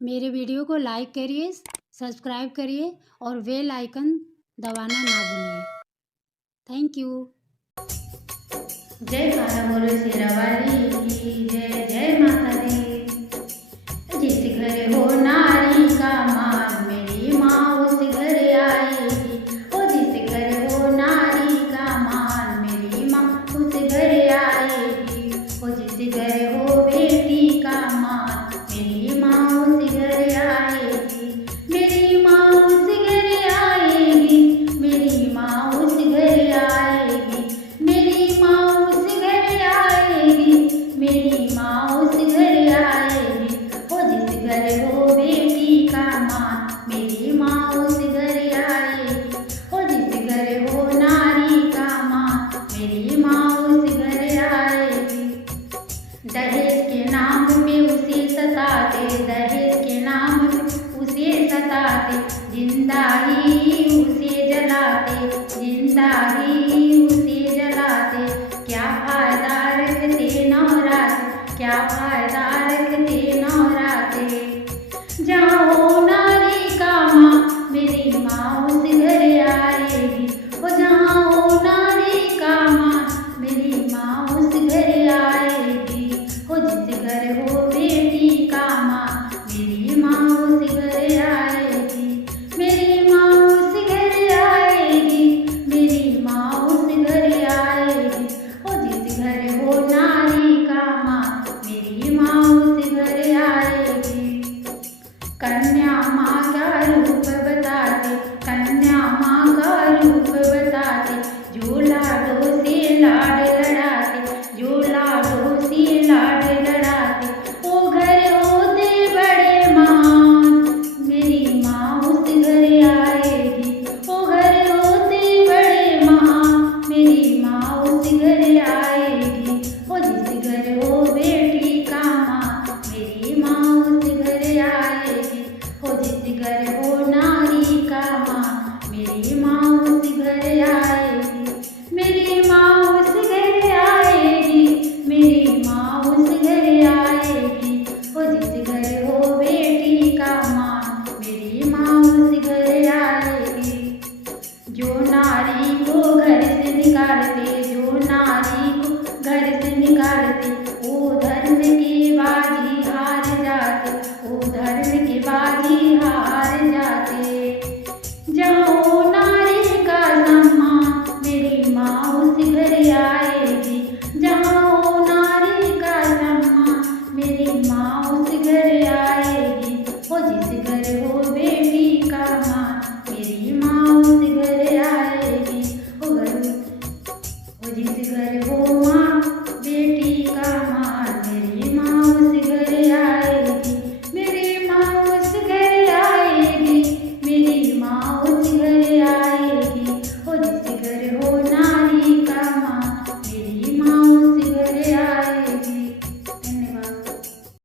मेरे वीडियो को लाइक करिए, सब्सक्राइब करिए और बेल आइकन दबाना ना भूलिए। Thank you. जय माता बोलो शेरावाली की जय, जय माता दी। जिस घर हो नारी का मान, मेरी माँ उस घर आएगी। ओ जिस घर हो नारी का मान, मेरी माँ उस घर आएगी। ओ जिस घर हो बेटी का मान, मेरी माँ उस घर आएगी। मेरी माँ उस घर आएगी, मेरी माँ उस घर आएगी। मेरी माँ उस घर आएगी, मेरी माँ उस घर आएगी। ओ जिस घर हो बेटी का मान, मेरी माँ उस घर आएगी। ओ जिस घर हो नारी का मान, मेरी माँ उस घर आएगी। दहेज के नाम पे उसे सताते, दहेज के नाम पे उसे सताते, जिंदा ही उसे जलाते, जिंदा ही